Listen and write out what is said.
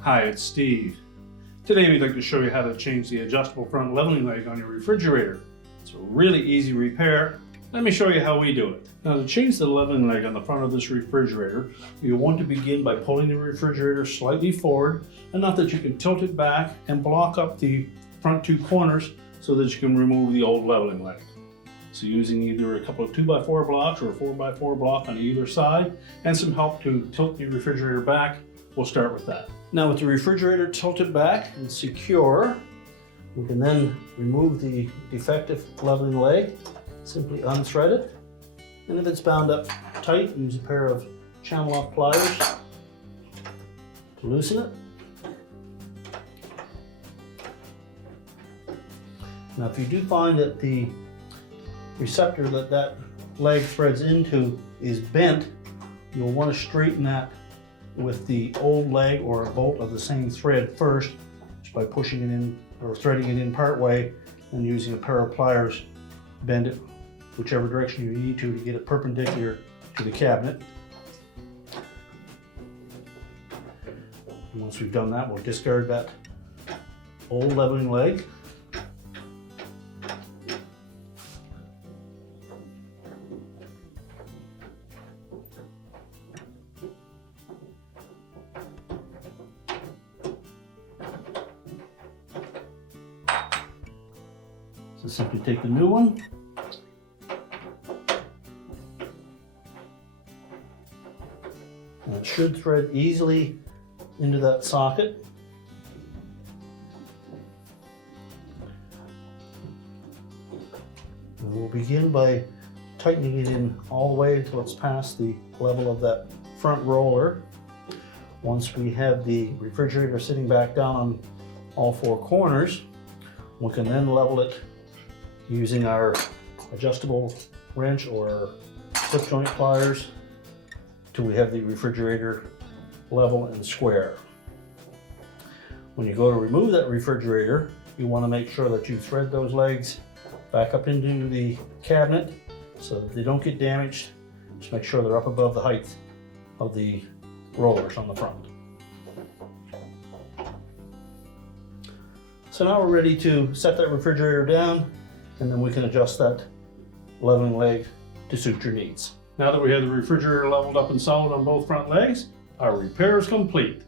Hi, it's Steve. Today we'd like to show you how to change the adjustable front leveling leg on your refrigerator. It's a really easy repair. Let me show you how we do it. Now, to change the leveling leg on the front of this refrigerator, you want to begin by pulling the refrigerator slightly forward, enough that you can tilt it back and block up the front two corners so that you can remove the old leveling leg. So using either a couple of 2x4 blocks or a 4x4 block on either side and some help to tilt the refrigerator back, we'll start with that. Now, with the refrigerator tilted back and secure, we can then remove the defective leveling leg. Simply unthread it, and if it's bound up tight, use a pair of channel lock pliers to loosen it. Now, if you do find that the receptor that leg threads into is bent, you'll want to straighten that with the old leg or a bolt of the same thread first, just by pushing it in or threading it in part way and using a pair of pliers, bend it whichever direction you need to get it perpendicular to the cabinet. And once we've done that, we'll discard that old leveling leg. So simply take the new one, and it should thread easily into that socket. And we'll begin by tightening it in all the way until it's past the level of that front roller. Once we have the refrigerator sitting back down on all four corners, we can then level it using our adjustable wrench or slip joint pliers till we have the refrigerator level and square. When you go to remove that refrigerator, you want to make sure that you thread those legs back up into the cabinet so that they don't get damaged. Just make sure they're up above the height of the rollers on the front. So now we're ready to set that refrigerator down, and then we can adjust that leveling leg to suit your needs. Now that we have the refrigerator leveled up and solid on both front legs, our repair is complete.